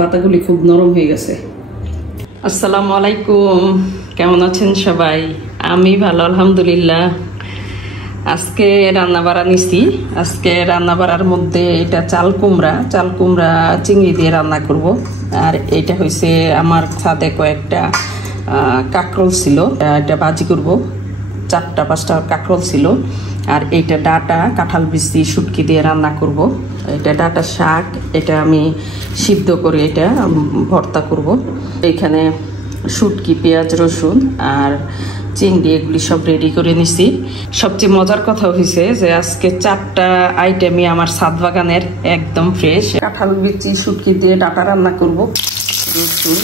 পাতাগুলি খুব নরম হয়ে গেছে। আসসালামু আলাইকুম, কেমন আছেন সবাই? আমি ভালো আলহামদুলিল্লাহ। আজকে রান্না বাড়া নিছি। আজকে রান্না বাড়ার মধ্যে এটা চাল কুমড়া চিংড়ি দিয়ে রান্না করব। আর এটা হয়েছে আমার ছাদে কয়েকটা কাঁকরোল ছিল, এটা ভাজি করব। 4-5টা কাঁকরোল ছিল। আর এইটা ডাটা কাঁঠাল বিচি শুটকি দিয়ে রান্না করব। এটা ডাটা শাক, এটা আমি সিদ্ধ করে এটা ভর্তা করব। এখানে শুটকি, পেঁয়াজ, রসুন আর চিংড়ি এগুলি সব রেডি করে নিছি। সবচেয়ে মজার কথা হয়েছে যে আজকে 4টা আইটেমই আমার ছাদ বাগানের, একদম ফ্রেশ। কাঁঠাল বিচি শুটকি দিয়ে ডাটা রান্না করব। রসুন,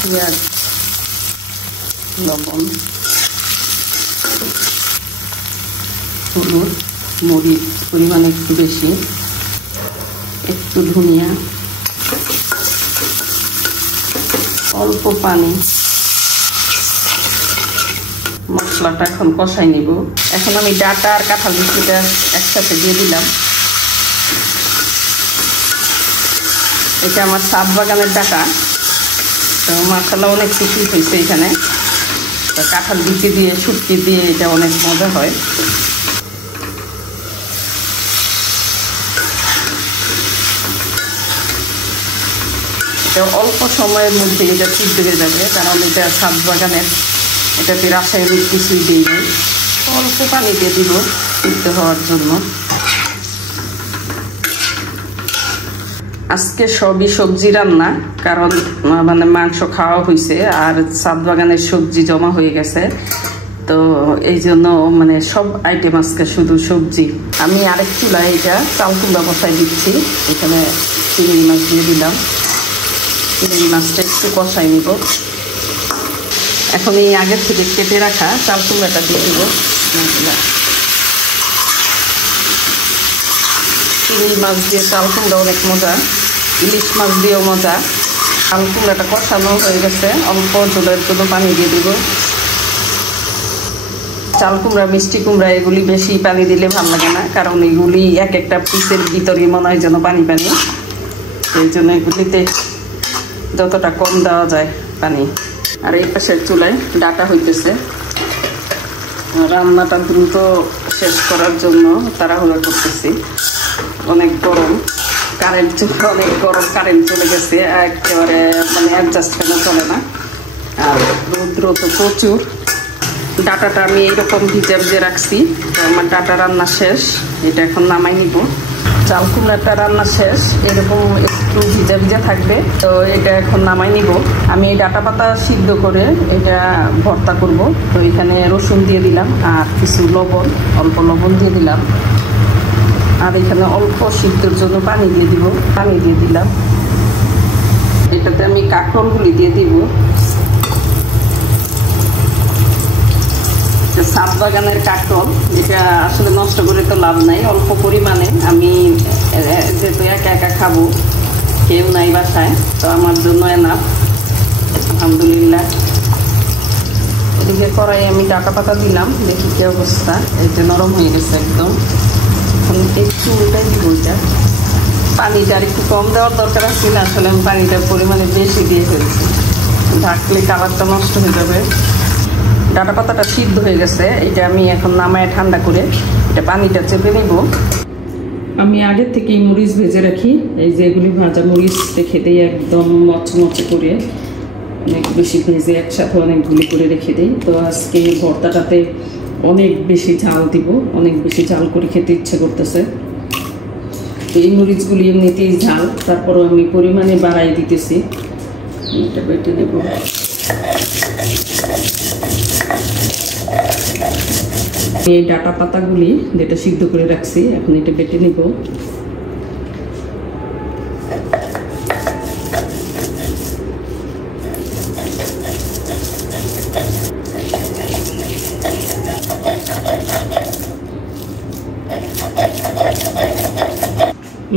পেঁয়াজ, লবণ, হলুদ, মরিচ পরিমাণ একটু বেশি, একটু ধনিয়া, অল্প পানি। মশলাটা এখন কষাই নিব। এখন আমি ডাটা আর কাঁঠাল বিচিটা একসাথে দিয়ে দিলাম। এটা আমার ছাদ বাগানের ডাটা, তো মশলা অনেক কিছু হয়েছে এখানে। তো কাঁঠাল বিচি দিয়ে শুটকি দিয়ে এটা অনেক মজা হয়। এটা অল্প সময়ের মধ্যে এটা সিদ্ধ হয়ে যাবে, কারণ এটা ছাদ বাগানের, এটাতে রাসায়নিক কিছুই দিই নাই। অল্প পানি দিয়ে দিব সিদ্ধ হওয়ার জন্য। আজকে সবই সবজি রান্না, কারণ মানে মাংস খাওয়া হয়েছে আর ছাদ বাগানের সবজি জমা হয়ে গেছে, তো এই জন্য মানে সব আইটেম আজকে শুধু সবজি। আমি আরেক চুলায় এটা চাল কুমড়া বসাই দিচ্ছি। এখানে চিংড়ি মাছ দিয়ে দিলাম। চিংড়ি মাছটা একটু কষাই নিব। এখন এই আগের থেকে কেটে রাখা চাল কুমড়াটা দিয়ে দিব। চিংড়ি মাছ দিয়ে চাল কুমড়া অনেক মজা, ইলিশ মাছ দিয়েও মজা। চাল কুমড়াটা কষানো হয়ে গেছে, অল্প জলের জন্য পানি দিয়ে দিব। চাল কুমড়া, মিষ্টি কুমড়া এগুলি বেশি পানি দিলে ভালো লাগে না, কারণ এগুলি এক একটা পিসের ভিতরে মনে হয় যেন পানি পানি। সেই জন্য এগুলিতে যতটা কম দেওয়া যায় পানি। আর এই পাশের চুলায় ডাটা হইতেছে। রান্নাটা দ্রুত শেষ করার জন্য তাড়াহুড়া করতেছি। অনেক গরম, কারেন্ট অনেক গরম, কারেন্ট চলে গেছে একেবারে, মানে অ্যাডজাস্ট কেন চলে না। আর রৌদ্র তো প্রচুর। ডাটাটা আমি এইরকম ভিজে রাখছি। তো আমার ডাটা রান্না শেষ, এটা এখন নামাই নিব। চাল কুমড়াটা রান্না শেষ, এরকম একটু ভিজা থাকবে, তো এটা এখন নামাই নিব। আমি এই ডাটা পাতা সিদ্ধ করে এটা ভর্তা করব। তো এখানে রসুন দিয়ে দিলাম আর কিছু লবণ, অল্প লবণ দিয়ে দিলাম। আর এখানে অল্প সিদ্ধর জন্য পানি দিয়ে দিব, পানি দিয়ে দিলাম। এটাতে আমি কাঁকরোলগুলি দিয়ে দিব। ছাদ বাগানের কাঁকরোল, এটা আসলে নষ্ট করে তো লাভ নাই। অল্প পরিমাণে আমি যেহেতু একা খাবো, কেউ নাই বাসায়, তো আমার জন্য এনাফ, আলহামদুলিল্লাহ। এদিকে কড়াই আমি ডাটা পাতা দিলাম, দেখি কি অবস্থা। এটা নরম হয়ে গেছে একদম। এখন একটু উল্টাই দিব। এটা পানিটা আর একটু কম দেওয়ার দরকার ছিল, আসলে আমি পানিটার পরিমাণে বেশি দিয়ে ফেলছি। ঢাকলে কালারটা নষ্ট হয়ে যাবে। ডাটা পাতাটা সিদ্ধ হয়ে গেছে, এটা আমি এখন নামায় ঠান্ডা করে এটা পানিটা চেপে নেব। আমি আগের থেকেই মরিচ ভেজে রাখি। এই যে এগুলি ভাজা মরিচ রেখে দিই একদম মচমচে করে, অনেক বেশি ভেজে একসাথে অনেকগুলি করে রেখে দিই। তো আজকে ভর্তাটাতে অনেক বেশি ঝাল দিব, অনেক বেশি ঝাল করে খেতে ইচ্ছে করতেছে। তো এই মরিচগুলি এমনিতেই ঝাল, তারপরও আমি পরিমাণে বাড়াই দিতেছি। এটা বেটে নেব। এই ডাটা পাতাগুলি যেটা সিদ্ধ করে রাখছি, এখন এটা বেটে নেব।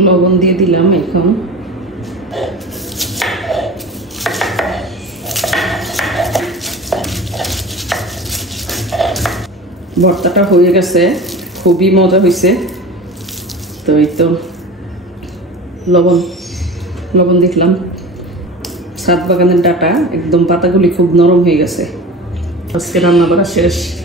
লবণ দিয়ে দিলাম। এখন ভর্তাটা হয়ে গেছে, খুবই মজা হয়েছে। তো এই তো লবণ লবণ দেখলাম। ছাদ বাগানের ডাটা একদম পাতাগুলি খুব নরম হয়ে গেছে। আজকে রান্না করা শেষ।